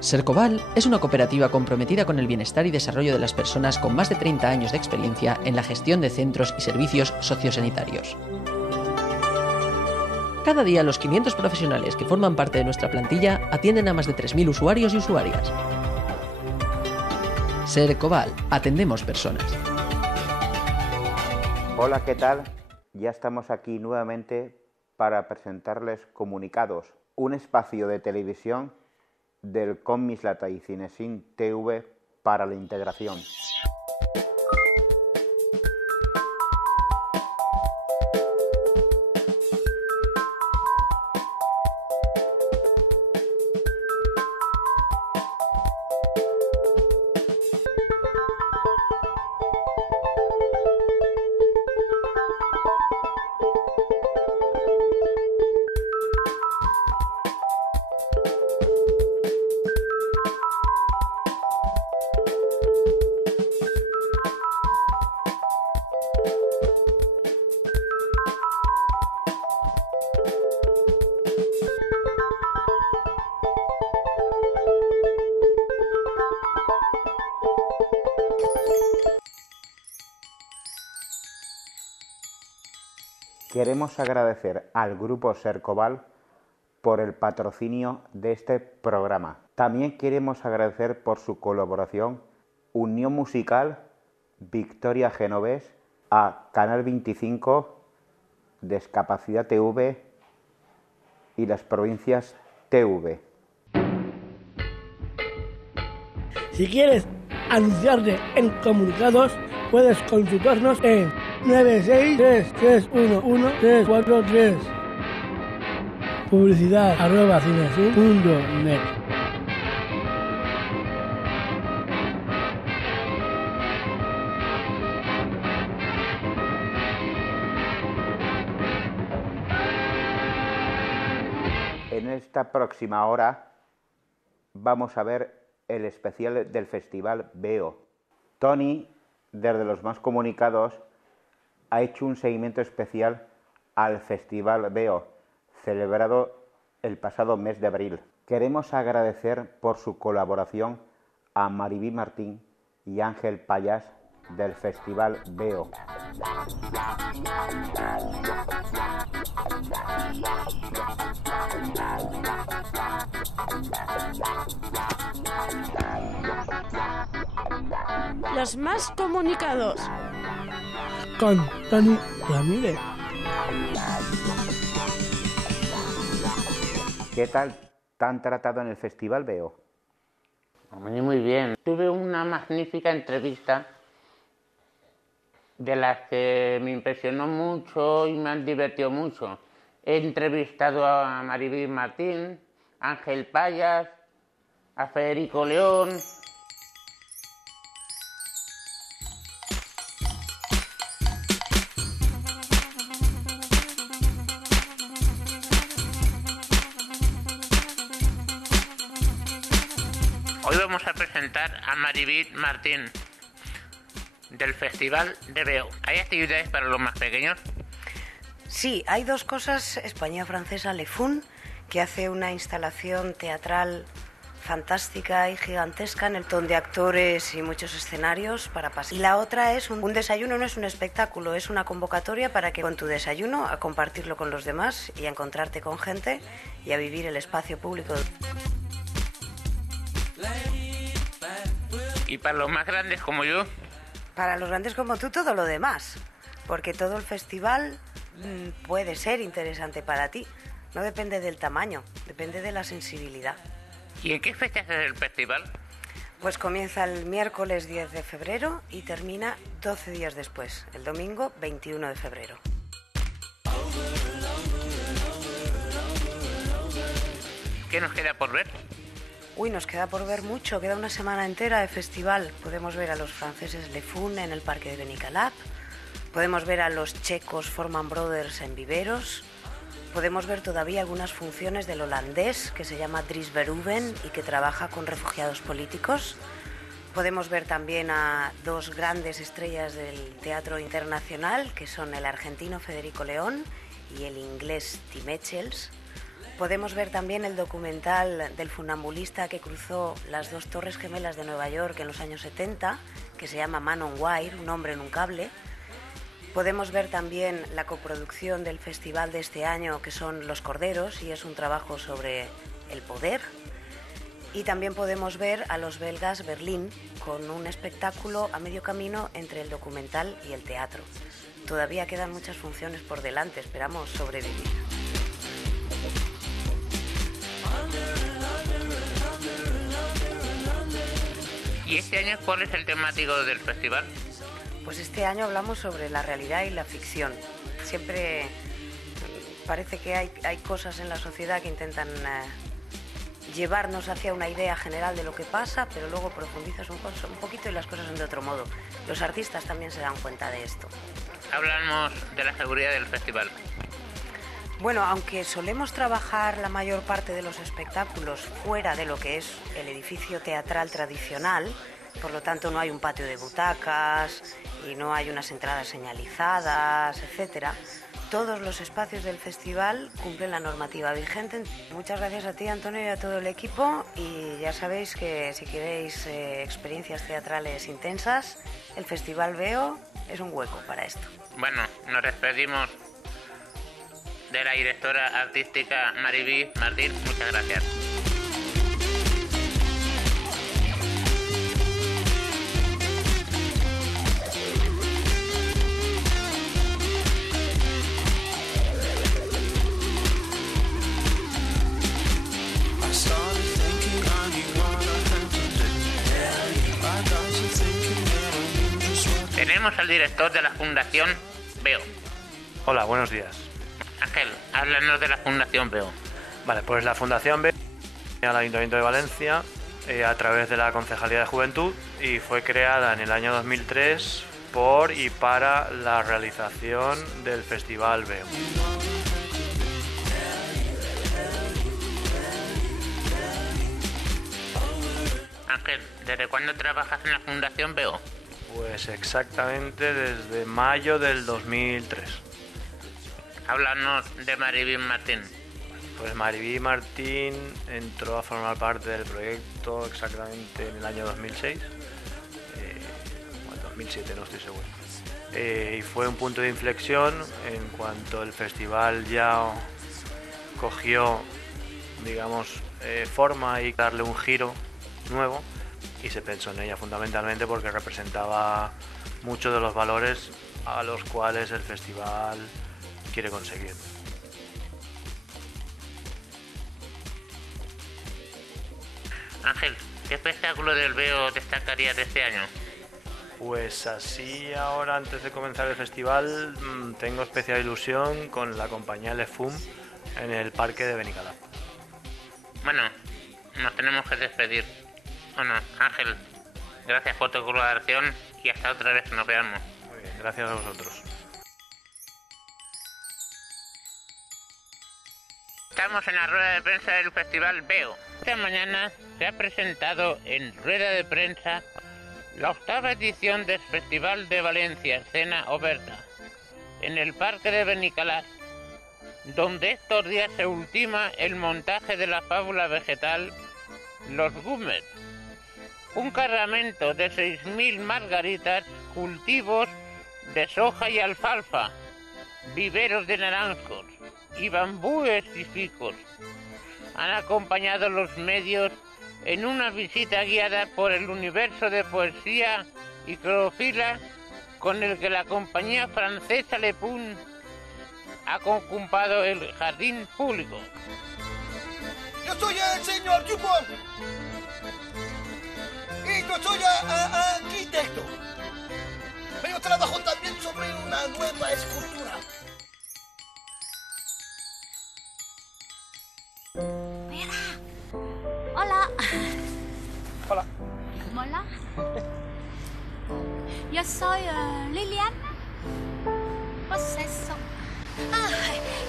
Sercoval es una cooperativa comprometida con el bienestar y desarrollo de las personas con más de 30 años de experiencia en la gestión de centros y servicios sociosanitarios. Cada día los 500 profesionales que forman parte de nuestra plantilla atienden a más de 3.000 usuarios y usuarias. Sercoval, atendemos personas. Hola, ¿qué tal? Ya estamos aquí nuevamente para presentarles Comunicados, un espacio de televisión del Comislatà y Cinesyn TV para la integración. Queremos agradecer al Grupo Sercoval por el patrocinio de este programa. También queremos agradecer por su colaboración Unión Musical Victoria Genovés, a Canal 25, Discapacidad TV y las Provincias TV. Si quieres anunciarte en Comunicados, puedes consultarnos en 963311343. Publicidad@cinesyn.net. En esta próxima hora vamos a ver el especial del Festival Veo. Tony, desde Los Más Comunicados, ha hecho un seguimiento especial al Festival Veo, celebrado el pasado mes de abril. Queremos agradecer por su colaboración a Maribí Martín y Ángel Payas del Festival Veo. Los Más Comunicados Con Tony Ramírez. ¿Qué tal te han tratado en el Festival Veo? Muy bien. Tuve una magnífica entrevista de las que me impresionó mucho y me han divertido mucho. He entrevistado a Maribí Martín, Ángel Payas, a Federico León. Hoy vamos a presentar a Maribí Martín del Festival de Veo. ¿Hay actividades para los más pequeños? Sí, hay dos cosas. España Francesa Le Fun, que hace una instalación teatral fantástica y gigantesca en el ton de actores y muchos escenarios para pasar. Y la otra es un desayuno, no es un espectáculo, es una convocatoria para que con tu desayuno a compartirlo con los demás y a encontrarte con gente y a vivir el espacio público. ¿Y para los más grandes como yo? Para los grandes como tú, todo lo demás, porque todo el festival puede ser interesante para ti. No depende del tamaño, depende de la sensibilidad. ¿Y en qué fechas es el festival? Pues comienza el miércoles 10 de febrero y termina 12 días después, el domingo 21 de febrero. ¿Qué nos queda por ver? Uy, nos queda por ver mucho, queda una semana entera de festival. Podemos ver a los franceses Le Fun en el parque de Benicalap, podemos ver a los checos Forman Brothers en Viveros, podemos ver todavía algunas funciones del holandés que se llama Dries Verhoeven y que trabaja con refugiados políticos. Podemos ver también a dos grandes estrellas del teatro internacional, que son el argentino Federico León y el inglés Tim Etchells. Podemos ver también el documental del funambulista que cruzó las 2 torres gemelas de Nueva York en los años 70, que se llama Man on Wire, un hombre en un cable. Podemos ver también la coproducción del festival de este año, que son Los Corderos, y es un trabajo sobre el poder. Y también podemos ver a los belgas Berlín con un espectáculo a medio camino entre el documental y el teatro. Todavía quedan muchas funciones por delante, esperamos sobrevivir. ¿Y este año cuál es el temático del festival? Pues este año hablamos sobre la realidad y la ficción. Siempre parece que hay cosas en la sociedad que intentan llevarnos hacia una idea general de lo que pasa, pero luego profundizas un poquito y las cosas son de otro modo. Los artistas también se dan cuenta de esto. Hablamos de la seguridad del festival. Bueno, aunque solemos trabajar la mayor parte de los espectáculos fuera de lo que es el edificio teatral tradicional, por lo tanto no hay un patio de butacas y no hay unas entradas señalizadas, etcétera, todos los espacios del festival cumplen la normativa vigente. Muchas gracias a ti, Antonio, y a todo el equipo, y ya sabéis que si queréis experiencias teatrales intensas, el Festival Veo es un hueco para esto. Bueno, nos despedimos de la directora artística Maribí Martín. Muchas gracias. Tenemos al director de la Fundación Veo. Hola, buenos días. Ángel, háblanos de la Fundación Veo. Vale, pues la Fundación Veo al Ayuntamiento de Valencia a través de la Concejalía de Juventud y fue creada en el año 2003 por y para la realización del Festival Veo. Ángel, ¿desde cuándo trabajas en la Fundación Veo? Pues exactamente desde mayo del 2003. Háblanos de Maribí Martín. Pues Maribí Martín entró a formar parte del proyecto exactamente en el año 2006, o 2007, no estoy seguro. Y fue un punto de inflexión en cuanto el festival ya cogió, digamos, forma y darle un giro nuevo, y se pensó en ella fundamentalmente porque representaba muchos de los valores a los cuales el festival quiere conseguir. Ángel, ¿qué espectáculo del Veo destacarías de este año? Pues así ahora, antes de comenzar el festival, tengo especial ilusión con la compañía Lefum en el parque de Benicalap. Bueno, nos tenemos que despedir. Bueno, Ángel, gracias por tu colaboración y hasta otra vez que nos veamos. Muy bien, gracias a vosotros. Estamos en la rueda de prensa del Festival Veo. Esta mañana se ha presentado en rueda de prensa la 8ª edición del Festival de Valencia, Escena Oberta, en el Parque de Benicalap, donde estos días se ultima el montaje de la fábula vegetal Los Gúmers, un cargamento de 6.000 margaritas, cultivos de soja y alfalfa, viveros de naranjos y bambúes y ficus. Han acompañado los medios en una visita guiada por el universo de poesía y clorofila con el que la compañía francesa Le Pun ha ocupado el jardín público. Yo soy el señor Dupont y yo soy arquitecto, pero trabajo también sobre una nueva escultura. Hola. Hola. Hola. Yo soy Lilian. Pues eso.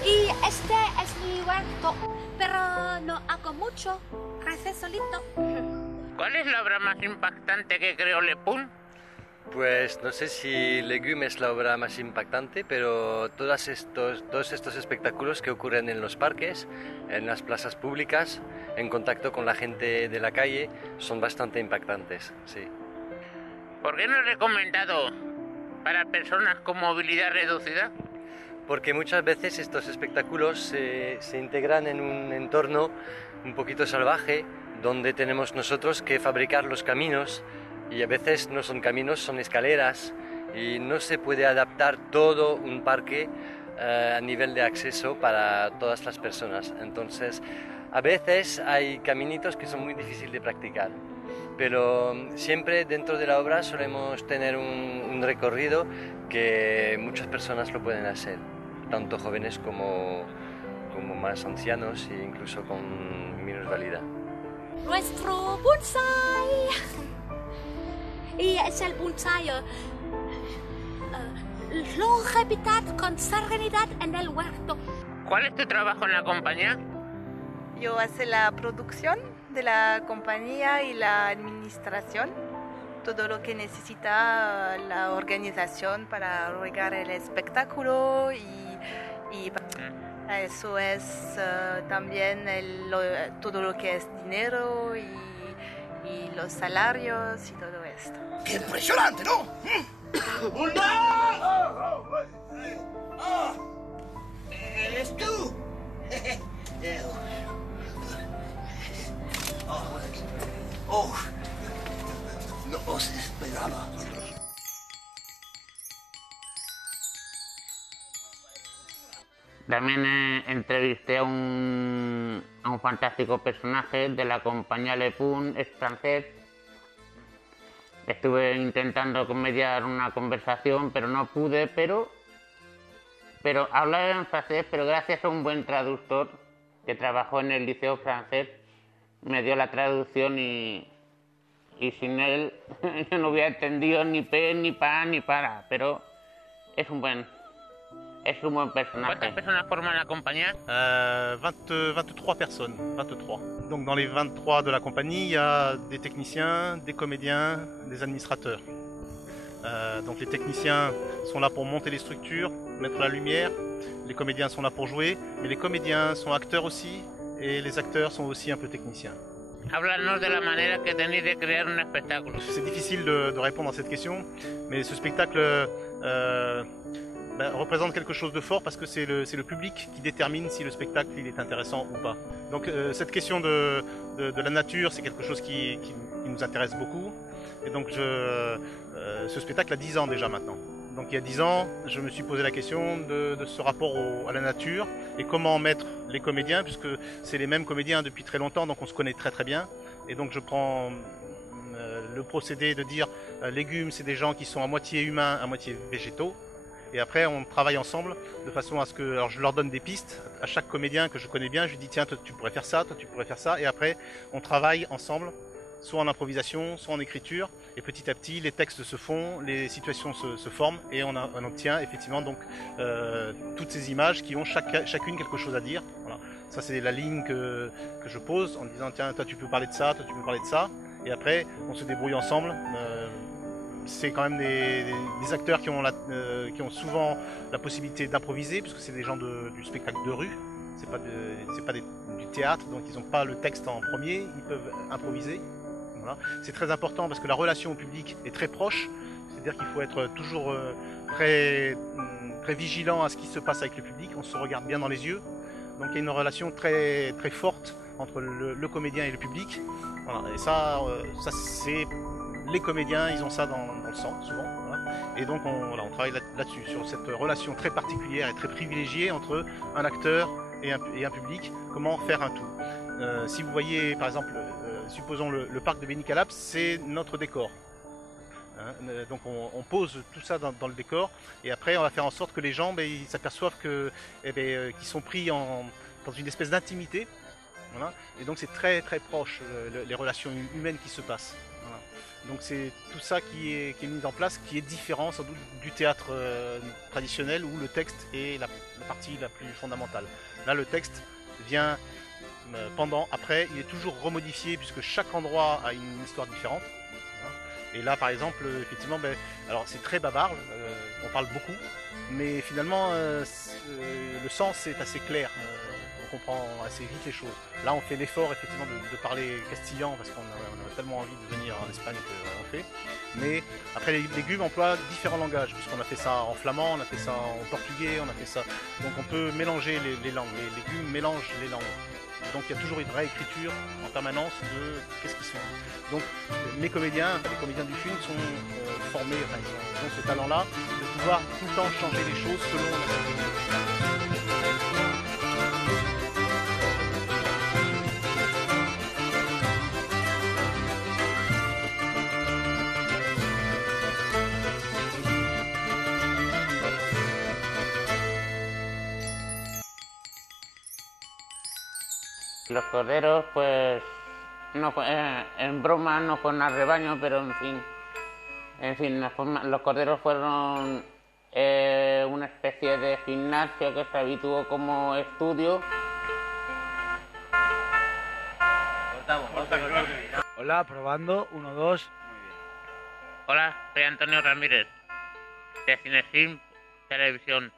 Y este es mi huerto, pero no hago mucho, crece solito. ¿Cuál es la obra más impactante que creó Le Pun? Pues no sé si Legume es la obra más impactante, pero todos estos espectáculos que ocurren en los parques, en las plazas públicas, en contacto con la gente de la calle, son bastante impactantes, sí. ¿Por qué no es recomendado para personas con movilidad reducida? Porque muchas veces estos espectáculos se integran en un entorno un poquito salvaje, donde tenemos nosotros que fabricar los caminos, y a veces no son caminos, son escaleras, y no se puede adaptar todo un parque a nivel de acceso para todas las personas. Entonces, a veces hay caminitos que son muy difíciles de practicar, pero siempre dentro de la obra solemos tener un recorrido que muchas personas lo pueden hacer, tanto jóvenes como más ancianos e incluso con minusvalía. Nuestro bonsai. Y es el bonsai longevidad con serenidad en el huerto. ¿Cuál es tu trabajo en la compañía? Yo hago la producción de la compañía y la administración, todo lo que necesita la organización para regar el espectáculo y eso es también todo lo que es dinero y los salarios y todo esto. ¡Qué impresionante!, ¿no? ¿Eres tú? No os esperaba. También entrevisté a un fantástico personaje de la compañía Le Fun, es francés. Estuve intentando mediar una conversación, pero no pude, pero hablaba en francés, pero gracias a un buen traductor que trabajó en el liceo francés, me dio la traducción y sin él yo no hubiera entendido ni pe, ni pa, ni para, pero es un buen personnage. ¿Cuántas personas forman la compañía? 23 personnes, 23. Donc dans les 23 de la compagnie, il y a des techniciens, des comédiens, des administrateurs. Donc les techniciens sont là pour monter les structures, mettre la lumière, les comédiens sont là pour jouer, mais les comédiens sont acteurs aussi, et les acteurs sont aussi un peu techniciens. Háblanos de la manera que tenéis de crear un espectáculo. C'est difficile de répondre à cette question, mais ce spectacle représente quelque chose de fort parce que c'est le public qui détermine si le spectacle il est intéressant ou pas. Donc cette question de la nature, c'est quelque chose qui nous intéresse beaucoup. Et donc ce spectacle a 10 ans déjà maintenant. Donc il y a 10 ans, je me suis posé la question de ce rapport à la nature et comment mettre les comédiens, puisque c'est les mêmes comédiens depuis très longtemps, donc on se connaît très très bien. Et donc je prends le procédé de dire légumes, c'est des gens qui sont à moitié humains, à moitié végétaux. Et après, on travaille ensemble de façon à ce que... Alors, je leur donne des pistes à chaque comédien que je connais bien. Je lui dis, tiens, toi, tu pourrais faire ça, toi, tu pourrais faire ça. Et après, on travaille ensemble, soit en improvisation, soit en écriture. Et petit à petit, les textes se font, les situations se forment. Et on obtient effectivement donc toutes ces images qui ont chacune quelque chose à dire. Voilà. Ça, c'est la ligne que je pose en disant, tiens, toi, tu peux parler de ça, toi, tu peux parler de ça. Et après, on se débrouille ensemble. C'est quand même des acteurs qui ont souvent la possibilité d'improviser, puisque c'est des gens du spectacle de rue, c'est pas du théâtre, donc ils n'ont pas le texte en premier, ils peuvent improviser. Voilà. C'est très important parce que la relation au public est très proche, c'est-à-dire qu'il faut être toujours très vigilant à ce qui se passe avec le public, on se regarde bien dans les yeux, donc il y a une relation très, très forte entre le comédien et le public. Voilà. Et ça c'est... Les comédiens, ils ont ça dans le sang, souvent. Voilà. Et donc, on travaille là-dessus, sur cette relation très particulière et très privilégiée entre un acteur et un public. Comment faire un tout. Si vous voyez, par exemple, supposons le parc de Benicalap, c'est notre décor. Hein, donc, on pose tout ça dans le décor. Et après, on va faire en sorte que les gens ils s'aperçoivent qu'ils sont pris dans une espèce d'intimité. Voilà. Et donc, c'est très, très proche, les relations humaines qui se passent. Voilà. Donc c'est tout ça qui est mis en place, qui est différent sans doute du théâtre traditionnel où le texte est la partie la plus fondamentale. Là le texte vient après, il est toujours remodifié puisque chaque endroit a une histoire différente. Hein, Et là, par exemple, effectivement, alors c'est très bavard, on parle beaucoup, mais finalement, le sens est assez clair. On comprend assez vite les choses. Là, on fait l'effort effectivement de parler castillan parce qu'on a tellement envie de venir en Espagne qu'on fait. Mais après, les légumes emploient différents langages, puisqu'on a fait ça en flamand, on a fait ça en portugais, on a fait ça. Donc on peut mélanger les langues. Les légumes mélangent les langues. Donc il y a toujours une vraie écriture en permanence de qu'est-ce qui se dit. Donc les comédiens du film sont formés, enfin, ils ont ce talent-là de pouvoir tout le temps changer les choses selon la situation. Los corderos, pues, no fue, en broma no fueron al rebaño, pero en fin, los corderos fueron una especie de gimnasio que se habituó como estudio. Hola, probando, 1, 2. Hola, soy Antonio Ramírez, de Cinefilm Televisión.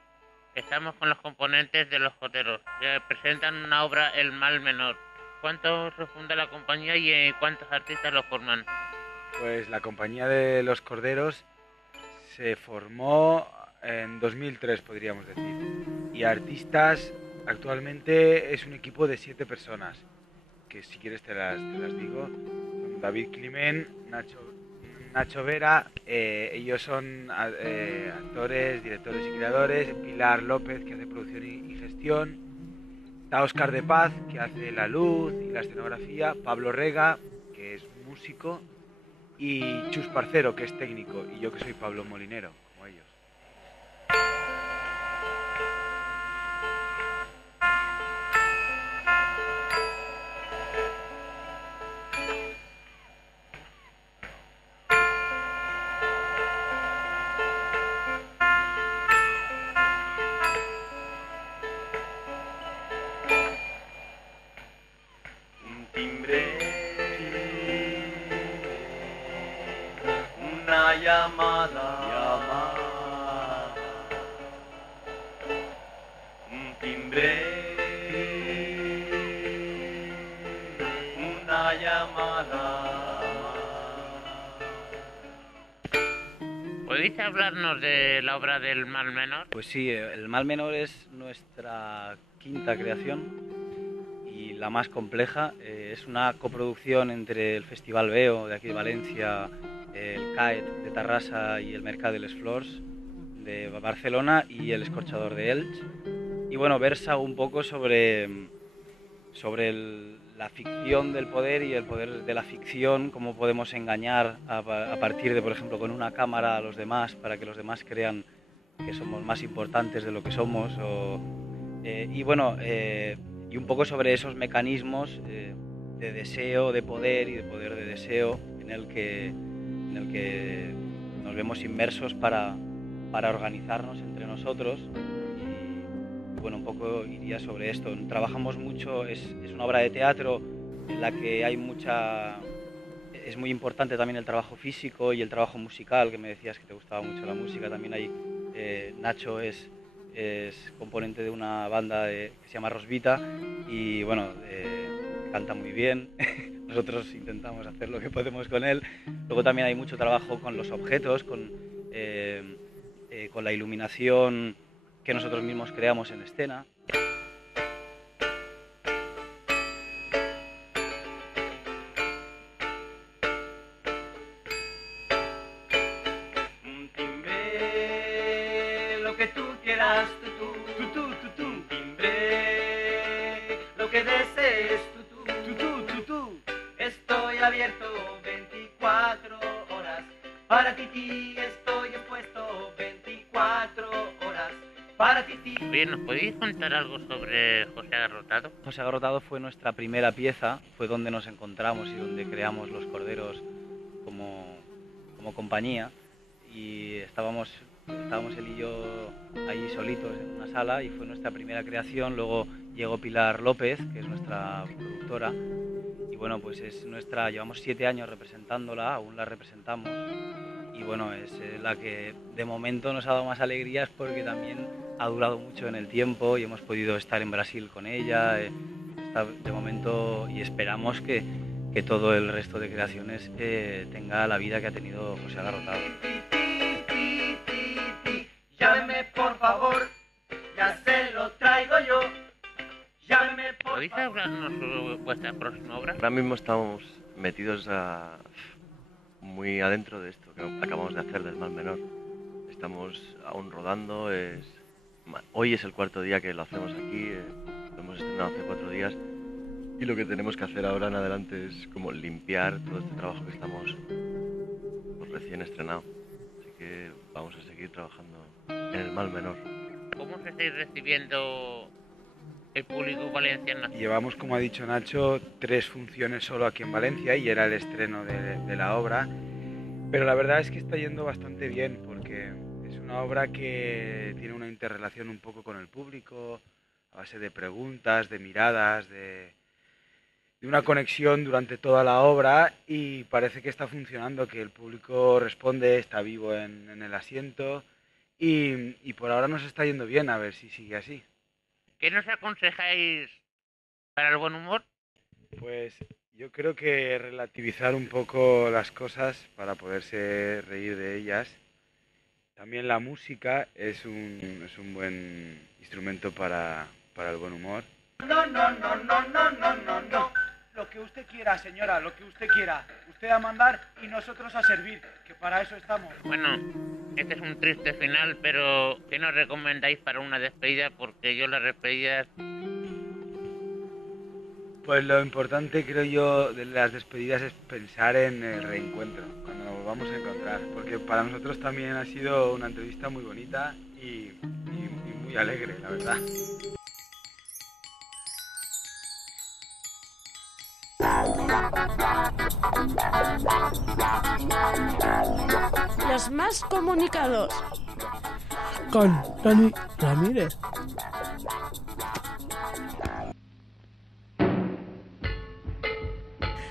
Estamos con los componentes de Los Corderos, que presentan una obra El Mal Menor. ¿Cuánto se funda la compañía y cuántos artistas lo forman? Pues la compañía de Los Corderos se formó en 2003, podríamos decir. Y artistas, actualmente es un equipo de 7 personas, que si quieres te las digo. Son David Climent, Nacho Vera, ellos son actores, directores y creadores. Pilar López, que hace producción y gestión. Está Óscar de Paz, que hace la luz y la escenografía. Pablo Rega, que es músico. Y Chus Parcero, que es técnico. Y yo, que soy Pablo Molinero, como ellos. ¿Podéis hablarnos de la obra del Mal Menor? Pues sí, El Mal Menor es nuestra quinta creación y la más compleja. Es una coproducción entre el Festival Veo de aquí de Valencia, el CAET de Tarrasa y el Mercat de les Flors de Barcelona y el Escorchador de Elche. Y bueno, versa un poco sobre la ficción del poder y el poder de la ficción, cómo podemos engañar a partir de, por ejemplo, con una cámara a los demás para que los demás crean que somos más importantes de lo que somos. Y un poco sobre esos mecanismos de deseo, de poder y de poder de deseo en el que nos vemos inmersos para organizarnos entre nosotros. Y bueno, un poco iría sobre esto. Trabajamos mucho, es una obra de teatro en la que hay es muy importante también el trabajo físico y el trabajo musical, que me decías que te gustaba mucho la música. También hay Nacho es componente de una banda que se llama Rosvita y bueno, canta muy bien. Nosotros intentamos hacer lo que podemos con él. Luego también hay mucho trabajo con los objetos, con la iluminación que nosotros mismos creamos en escena. Un timbre, lo que tú quieras, tú, un timbre, lo que desees, tú, estoy abierto 24 horas, para ti estoy expuesto 24 horas. Bien, ¿nos podéis contar algo sobre José Agarrotado? José Agarrotado fue nuestra primera pieza, fue donde nos encontramos y donde creamos Los Corderos como compañía, y estábamos él y yo ahí solitos en una sala y fue nuestra primera creación. Luego llegó Pilar López, que es nuestra productora, y bueno, pues es nuestra, llevamos 7 años representándola, aún la representamos, y bueno, es la que de momento nos ha dado más alegrías porque también ha durado mucho en el tiempo y hemos podido estar en Brasil con ella, de momento, y esperamos que todo el resto de creaciones tenga la vida que ha tenido José Agarrotado. Llámeme por favor, ya se lo traigo yo. Llámeme por ¿Podéis hablarnos sobre vuestra próxima obra? Ahora mismo estamos metidos muy adentro de esto que acabamos de hacer del Mal Menor. Estamos aún rodando, hoy es el 4º día que lo hacemos aquí, lo hemos estrenado hace 4 días y lo que tenemos que hacer ahora en adelante es como limpiar todo este trabajo que estamos recién estrenado. Así que vamos a seguir trabajando en el Mal Menor. ¿Cómo se estáis recibiendo el público valenciano? Llevamos, como ha dicho Nacho, 3 funciones solo aquí en Valencia y era el estreno de la obra, pero la verdad es que está yendo bastante bien porque es una obra que tiene una interrelación un poco con el público, a base de preguntas, de miradas, de una conexión durante toda la obra, y parece que está funcionando, que el público responde, está vivo en el asiento y por ahora nos está yendo bien, a ver si sigue así. ¿Qué nos aconsejáis para el buen humor? Pues yo creo que relativizar un poco las cosas para poderse reír de ellas. También la música es un buen instrumento para el buen humor. No. Lo que usted quiera, señora, lo que usted quiera. Usted a mandar y nosotros a servir, que para eso estamos. Bueno, este es un triste final, pero ¿qué nos recomendáis para una despedida? Porque yo las despedidas... Pues lo importante, creo yo, de las despedidas es pensar en el reencuentro, cuando nos volvamos a encontrar. Porque para nosotros también ha sido una entrevista muy bonita y muy alegre, la verdad. Los más comunicados. Con Tony Ramírez.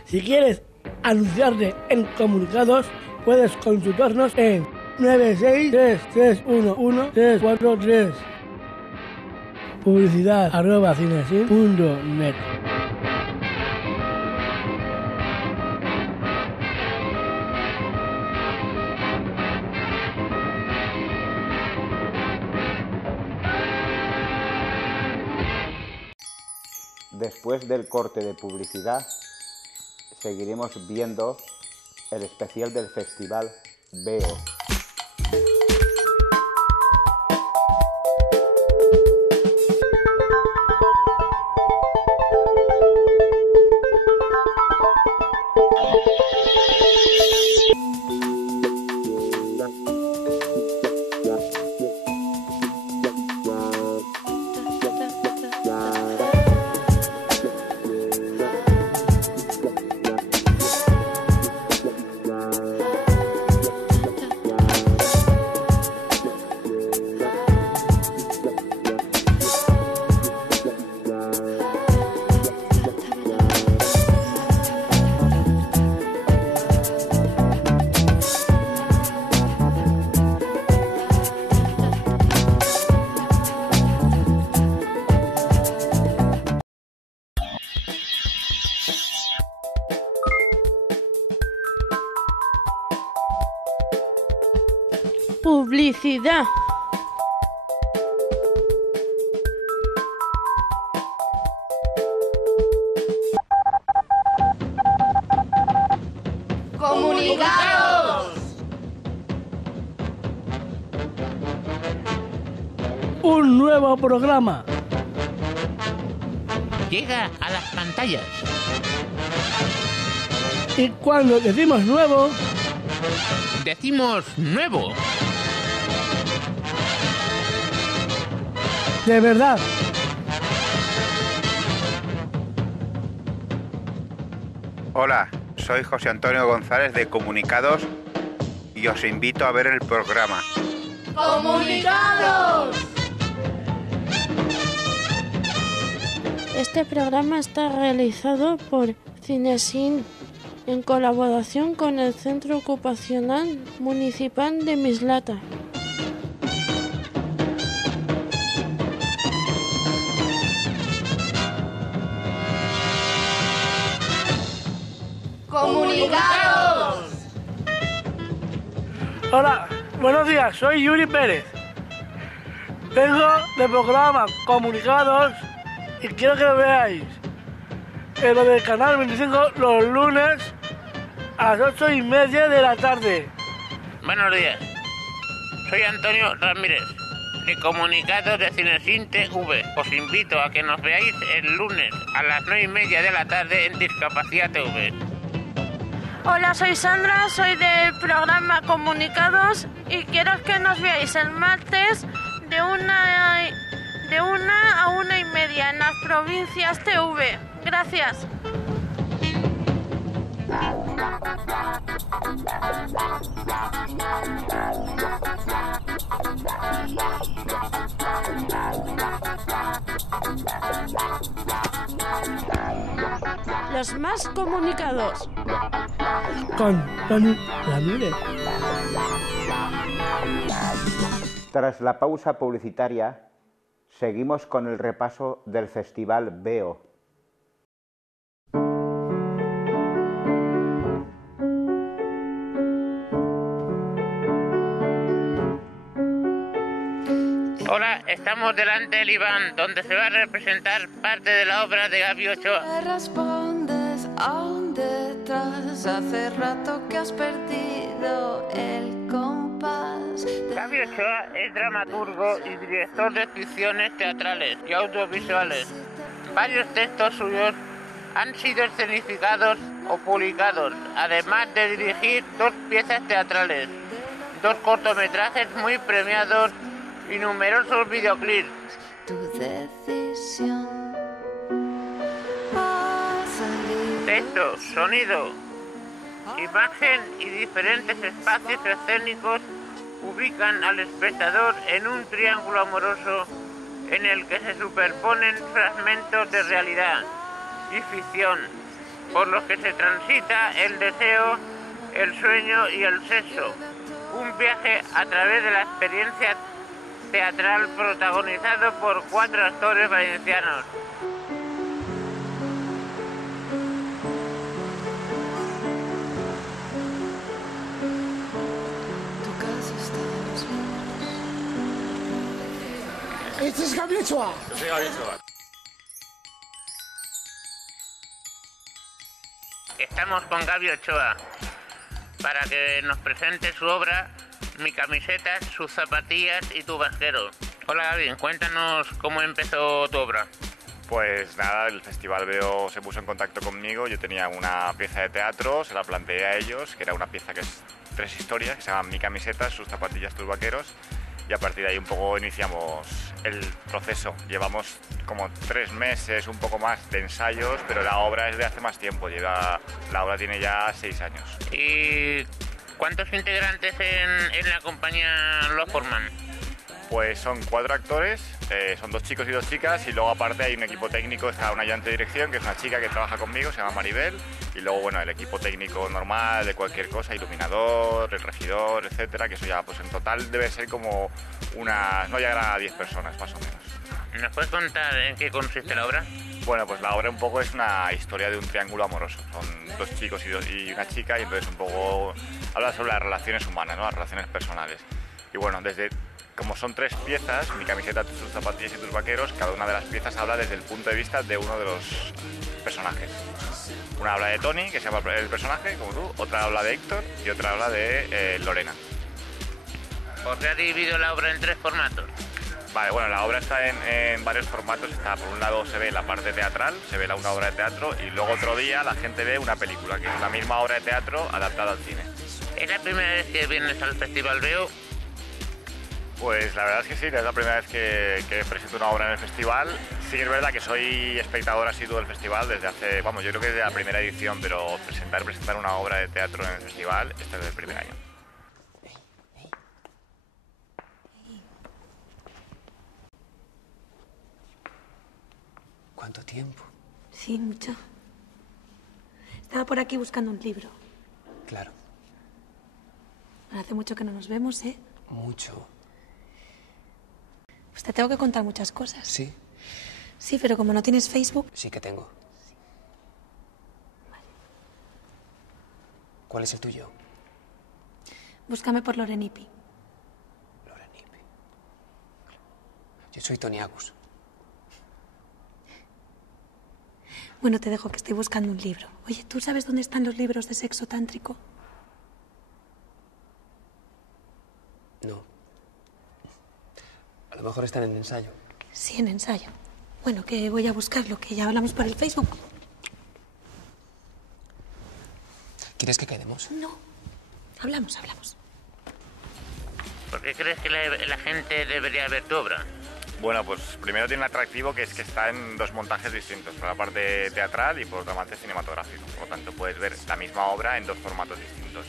Si quieres anunciarte en Comunicados, puedes consultarnos en 963311343. Publicidad@cinesin.net. Después del corte de publicidad, seguiremos viendo el especial del festival Veo. Publicidad. ¡Comunicados! Un nuevo programa. Llega a las pantallas. Y cuando decimos nuevo, decimos nuevo. De verdad. Hola, soy José Antonio González de Comunicados y os invito a ver el programa. ¡Comunicados! Este programa está realizado por Cinesín, en colaboración con el Centro Ocupacional Municipal de Mislata. ¡Comunicados! Hola, buenos días, soy Yuri Pérez. Vengo del programa Comunicados y quiero que lo veáis en lo del canal 25 los lunes a las 8:30 de la tarde. Buenos días. Soy Antonio Ramírez, de Comunicados de Cinesín TV. Os invito a que nos veáis el lunes a las 9:30 de la tarde en Discapacidad TV. Hola, soy Sandra, soy del programa Comunicados y quiero que nos veáis el martes de una a 1:30 en las Provincias TV. Gracias. Los más comunicados. Con Tony Ramírez. Tras la pausa publicitaria, seguimos con el repaso del Festival Veo. Hola, estamos delante del Iván, donde se va a representar parte de la obra de Gaby Ochoa. Respondes aún detrás, hace rato que has perdido el compás. Gaby Ochoa es dramaturgo y director de ficciones teatrales y audiovisuales. Varios textos suyos han sido escenificados o publicados, además de dirigir 2 piezas teatrales, 2 cortometrajes muy premiados y numerosos videoclips. Tu decisión. Texto, sonido, imagen y diferentes espacios escénicos ubican al espectador en un triángulo amoroso en el que se superponen fragmentos de realidad y ficción, por los que se transita el deseo, el sueño y el sexo. Un viaje a través de la experiencia teatral protagonizado por 4 actores valencianos. Este es Gaby Ochoa. Yo soy Gaby Ochoa. Estamos con Gaby Ochoa para que nos presente su obra Mi camiseta, sus zapatillas y tu vasquero. Hola Gaby, cuéntanos cómo empezó tu obra. Pues nada, el Festival Veo se puso en contacto conmigo. Yo tenía una pieza de teatro, se la planteé a ellos, que era una pieza que es 3 historias, que se llaman Mi camiseta, sus zapatillas, tus vaqueros. Y a partir de ahí un poco iniciamos el proceso. Llevamos como 3 meses, un poco más de ensayos, pero la obra es de hace más tiempo. La obra tiene ya 6 años. ¿Y cuántos integrantes en la compañía lo forman? Pues son 4 actores, son 2 chicos y 2 chicas, y luego aparte hay un equipo técnico, está una ayudante de dirección, que es una chica que trabaja conmigo, se llama Maribel, y luego bueno, el equipo técnico normal de cualquier cosa, iluminador, el regidor, etcétera, que eso ya pues en total debe ser como no llegará a 10 personas más o menos. ¿Nos puedes contar en qué consiste la obra? Bueno, pues la obra un poco es una historia de un triángulo amoroso, son 2 chicos y una chica, y entonces un poco habla sobre las relaciones humanas, ¿no? Las relaciones personales. Y bueno, como son 3 piezas, Mi camiseta, tus zapatillas y tus vaqueros, cada una de las piezas habla desde el punto de vista de uno de los personajes. Una habla de Tony, que se llama el personaje, como tú, otra habla de Héctor y otra habla de Lorena. ¿Por qué ha dividido la obra en 3 formatos? Vale, bueno, la obra está en varios formatos. Por un lado se ve la parte teatral, se ve una obra de teatro, y luego otro día la gente ve una película, que es la misma obra de teatro adaptada al cine. ¿Es la primera vez que vienes al Festival Veo? Pues la verdad es que sí, es la primera vez que presento una obra en el festival. Sí, es verdad que soy espectador asiduo del festival desde hace, yo creo que desde la primera edición, pero presentar una obra de teatro en el festival, este es el primer año. ¿Cuánto tiempo? Sí, mucho. Estaba por aquí buscando un libro. Claro. Hace mucho que no nos vemos, ¿eh? Mucho. Pues te tengo que contar muchas cosas. ¿Sí? Sí, pero como no tienes Facebook... Sí que tengo. ¿Cuál es el tuyo? Búscame por Lorenipi. Yo soy Tony Agus. Bueno, te dejo que estoy buscando un libro. Oye, ¿tú sabes dónde están los libros de sexo tántrico? No. A lo mejor están en ensayo. Sí, en ensayo. Bueno, que voy a buscarlo, que ya hablamos por el Facebook. ¿Quieres que quedemos? No. Hablamos. ¿Por qué crees que la gente debería ver tu obra? Bueno, pues primero tiene un atractivo que es que está en dos montajes distintos, por la parte teatral y por otra parte cinematográfico. Por lo tanto, puedes ver la misma obra en dos formatos distintos.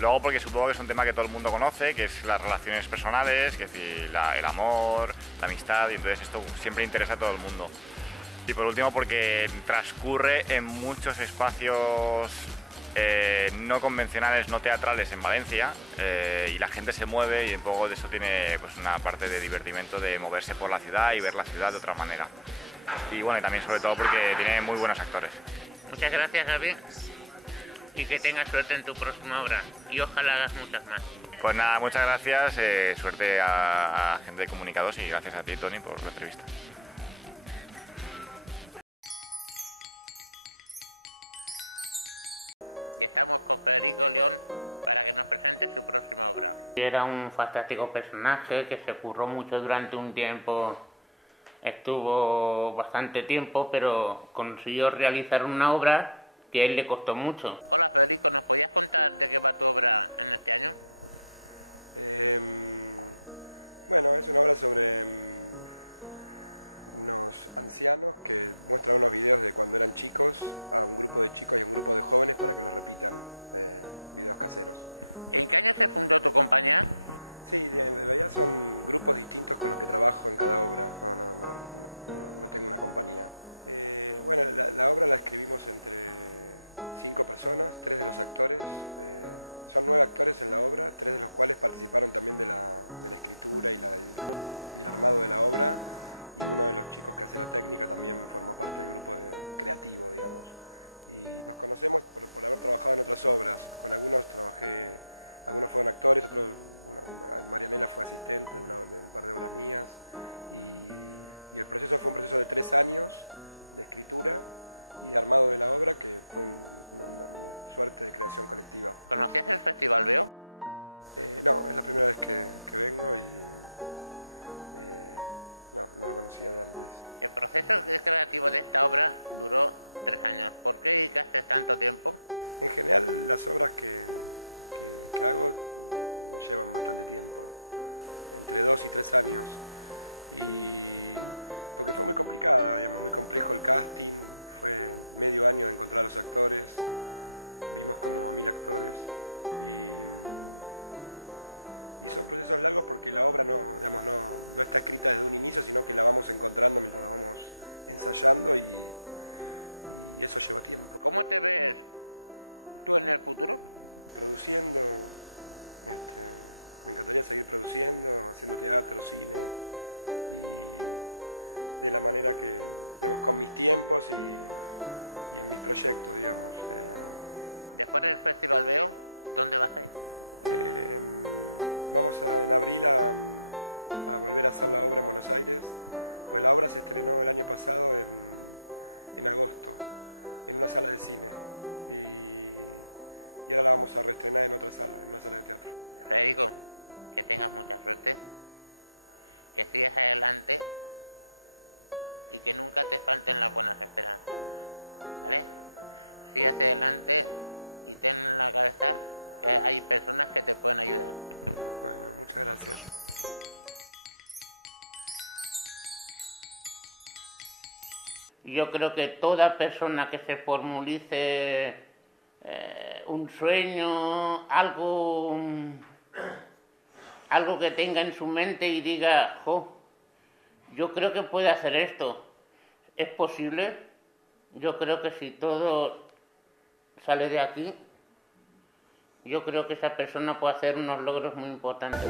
Luego, porque supongo que es un tema que todo el mundo conoce, que es las relaciones personales, que es decir, el amor, la amistad, y entonces esto siempre interesa a todo el mundo. Y por último, porque transcurre en muchos espacios no convencionales, no teatrales en Valencia, y la gente se mueve y un poco de eso tiene pues una parte de divertimento de moverse por la ciudad y ver la ciudad de otra manera. Y bueno, y también sobre todo porque tiene muy buenos actores. Muchas gracias, Javi, y que tengas suerte en tu próxima obra, y ojalá hagas muchas más. Pues nada, muchas gracias, suerte a gente de Comunicados y gracias a ti, Tony, por la entrevista. Era un fantástico personaje que se curró mucho durante un tiempo, estuvo bastante tiempo, pero consiguió realizar una obra que a él le costó mucho. Yo creo que toda persona que se formulice un sueño, algo que tenga en su mente y diga, jo, yo creo que puede hacer esto, ¿es posible? Yo creo que si todos sale de aquí, yo creo que esa persona puede hacer unos logros muy importantes.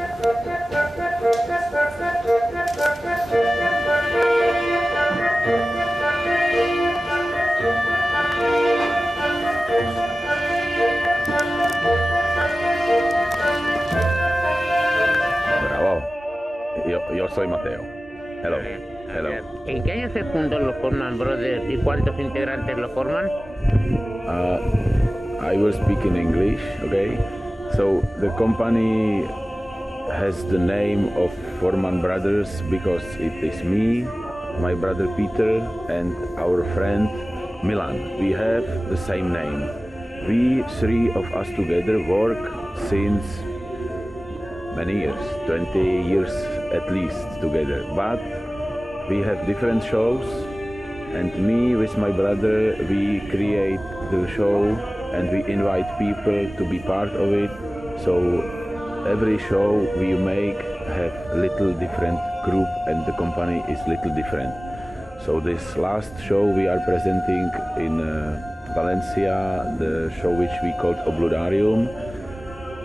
Bravo. Yo soy Mateo. Hello. Hello. ¿En qué año se fundó los Foreman Brothers y cuántos integrantes lo forman? I will speak in English, okay? So the company has the name of Foreman Brothers because it is me, my brother Peter, and our friend Milan. We have the same name. We three of us together work since many years, 20 years at least together. But we have different shows, and me with my brother, we create the show and we invite people to be part of it. So every show we make have little different group and the company is little different. So this last show we are presenting in Valencia, the show which we called Obludarium,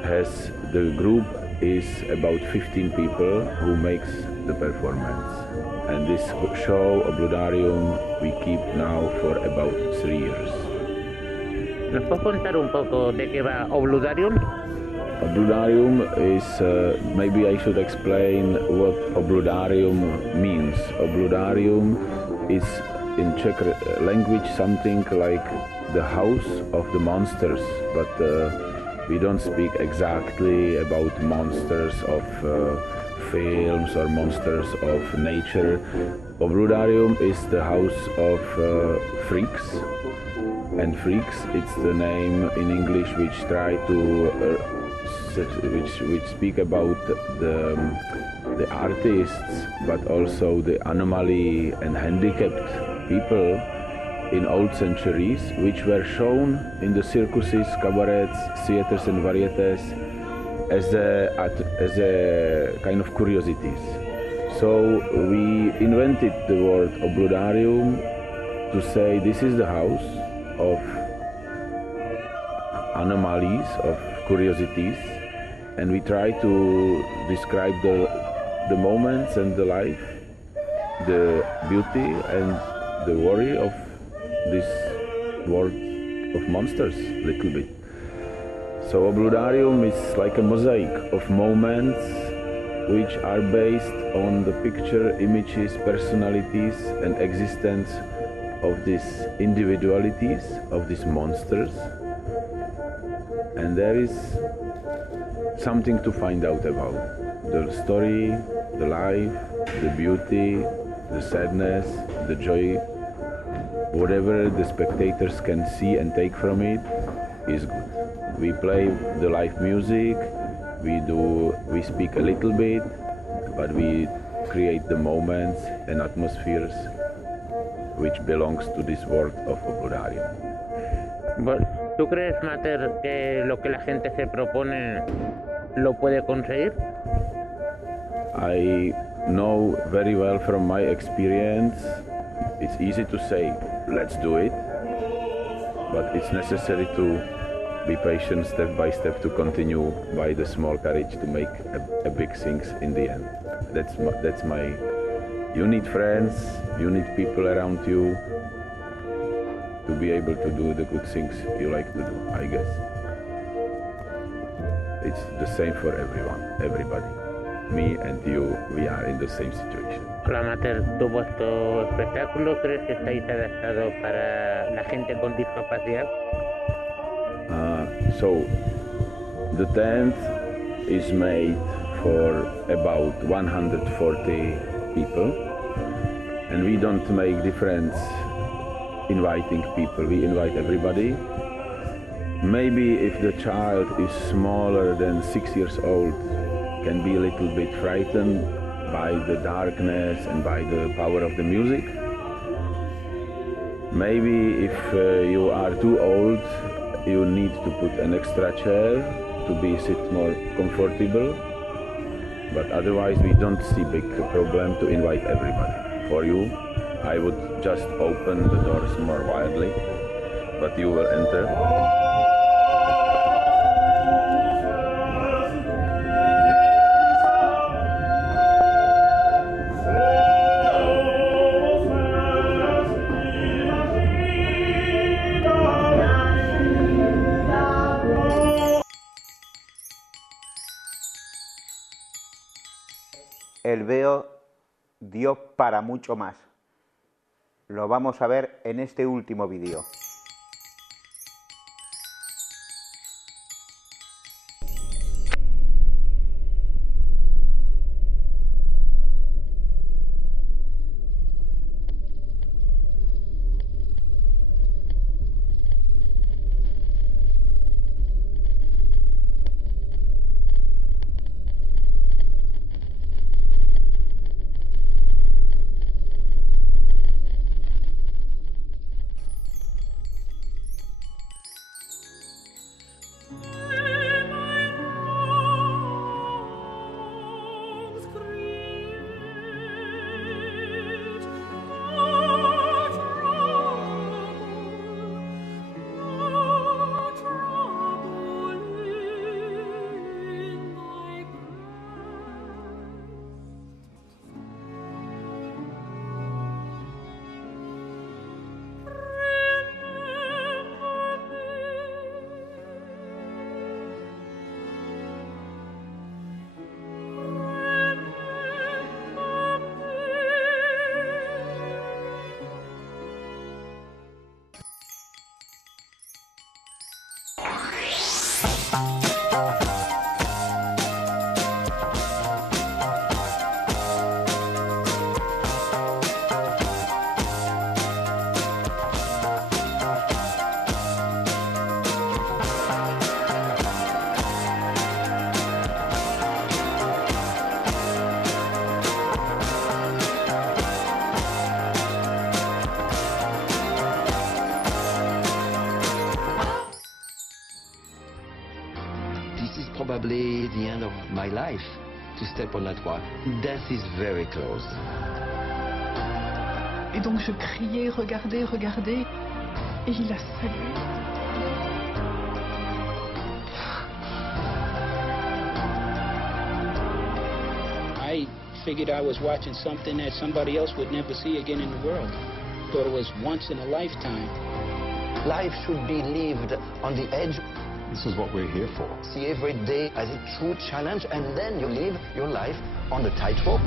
has the group is about 15 people who makes the performance. And this show, Obludarium, we keep now for about 3 years. ¿Nos puedes contar un poco de qué va Obludarium? Obludarium is, maybe I should explain what Obludarium means. Obludarium is in Czech language something like the house of the monsters, but we don't speak exactly about monsters of films or monsters of nature. Obludarium is the house of freaks, and freaks it's the name in English which try to which speak about the artists, but also the anomaly and handicapped people in old centuries, which were shown in the circuses, cabarets, theaters and varietés as a kind of curiosities. So we invented the word Obludarium to say this is the house of anomalies, of curiosities, and we try to describe the moments and the life, the beauty and the worry of this world of monsters, little bit. So Obludarium is like a mosaic of moments which are based on the picture, images, personalities and existence of these individualities, of these monsters. And there is something to find out about. The story, the life, the beauty, the sadness, the joy, whatever the spectators can see and take from it is good. We play the live music, we speak a little bit, but we create the moments and atmospheres which belongs to this world of Obludarium. ¿Tú crees, Mater, que lo que la gente se propone lo puede conseguir? I know very well from my experience, it's easy to say, let's do it, but it's necessary to be patient step by step to continue by the small courage to make a big things in the end. That's my, you need friends, you need people around you to be able to do the good things you like to do, I guess. It's the same for everybody. Me and you, we are in the same situation. Hola, Mater, ¿tú vuestro espectáculo crees que estáis adaptado para la gente con discapacidad? So, the tent is made for about 140 people, and we don't make difference inviting people, we invite everybody. Maybe if the child is smaller than 6 years old, can be a little bit frightened by the darkness and by the power of the music. Maybe if you are too old, you need to put an extra chair to be sit more comfortable. But otherwise we don't see big problem to invite everybody. For you, I would just open the doors more widely, but you will enter. el BEO dio para mucho más. Lo vamos a ver en este último vídeo. Probably the end of my life to step on that walk. Death is very close. Et donc je criais, regardez, regardez, et il a salué. I figured I was watching something that somebody else would never see again in the world. Thought it was once in a lifetime. Life should be lived on the edge. This is what we're here for. See every day as a true challenge, and then you live your life on the tightrope.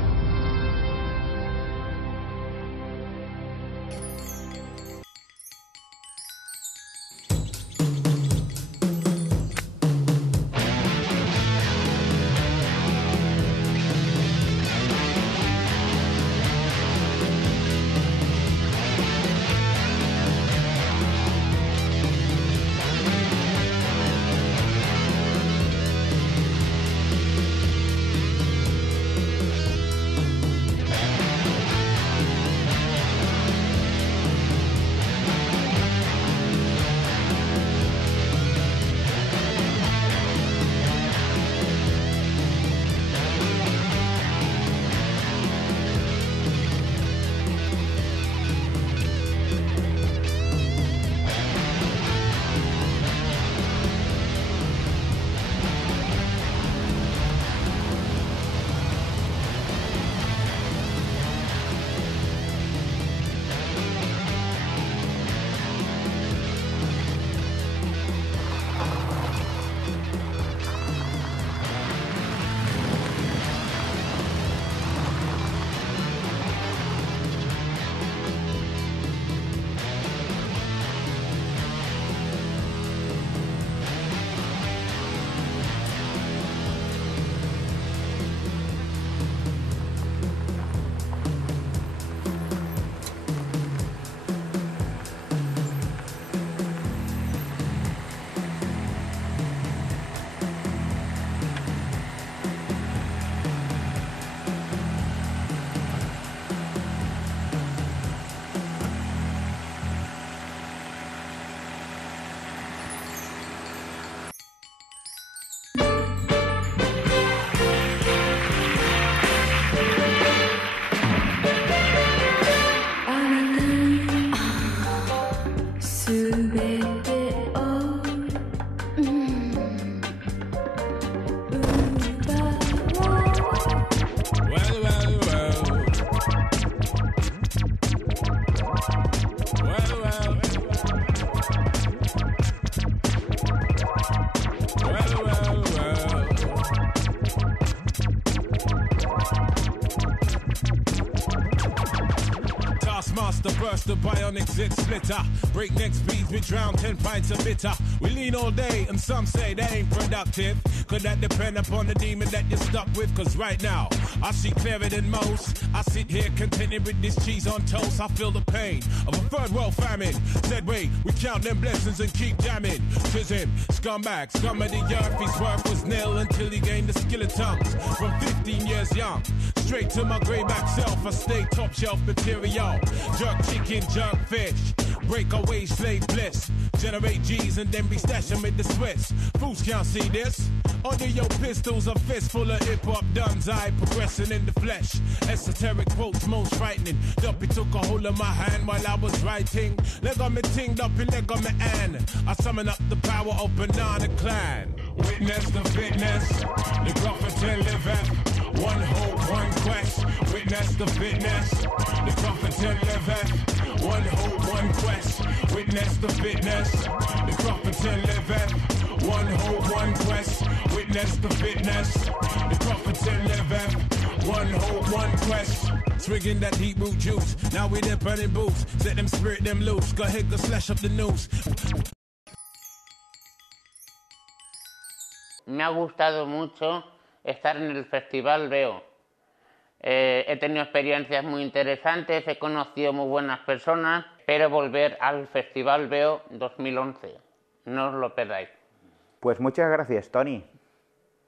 reverse the bionic zit splitter. Breakneck speeds, we drown 10 pints of bitter. We lean all day, and some say that ain't productive. Could that depend upon the demon that you're stuck with? Cause right now, I see clearer than most. I sit here contented with this cheese on toast. I feel the pain of a third world famine. Said wait, we count them blessings and keep jamming. Tis him, scumbag, scum of the earth. His worth was nil until he gained the skill of tongues. From 15 years young, straight to my greyback self, I stay top shelf material. Jerk chicken, jerk fish, break away slave bliss. Generate G's and then be stashing with the Swiss. Fools can't see this. Under your pistols, a fistful of hip-hop duns. I progressing in the flesh. Esoteric quotes most frightening. Duppy took a hold of my hand while I was writing. Leg on me ting, Duppy leg on me Ann. I summon up the power of Banana Clan. Witness the fitness, the Grufferton live at. One hope, one quest. Witness the fitness, the Grufferton live at. One hope, one quest. Witness the fitness, the Grufferton live at. One hope, one quest. Witness the fitness, the Grufferton live at. One hope, one quest. Swigging that deep root juice. Now we there burning boots. Set them spirit them loose. Go ahead, go slash up the news. Me ha gustado mucho estar en el Festival Veo. He tenido experiencias muy interesantes, he conocido muy buenas personas. Espero volver al Festival Veo 2011. No os lo perdáis. Pues muchas gracias, Tony.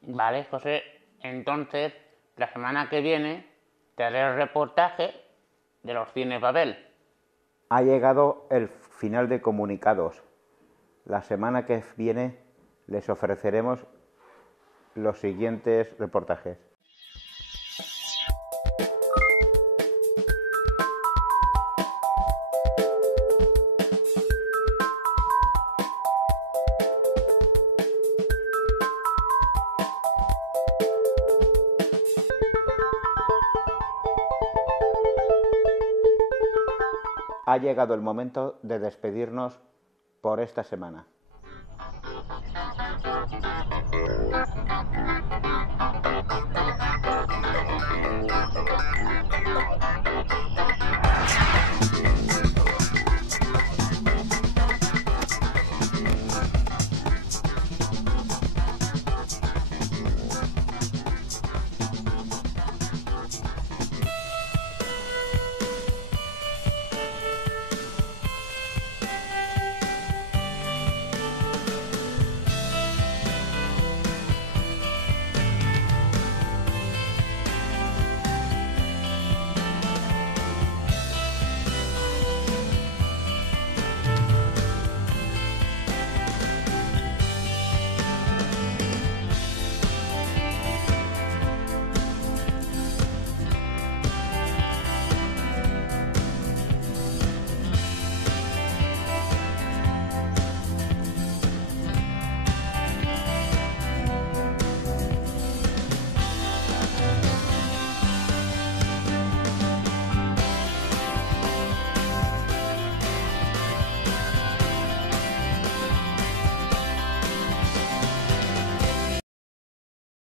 Vale, José. Entonces, la semana que viene te haré el reportaje de los cines Babel. Ha llegado el final de comunicados. La semana que viene les ofreceremos los siguientes reportajes. Ha llegado el momento de despedirnos por esta semana.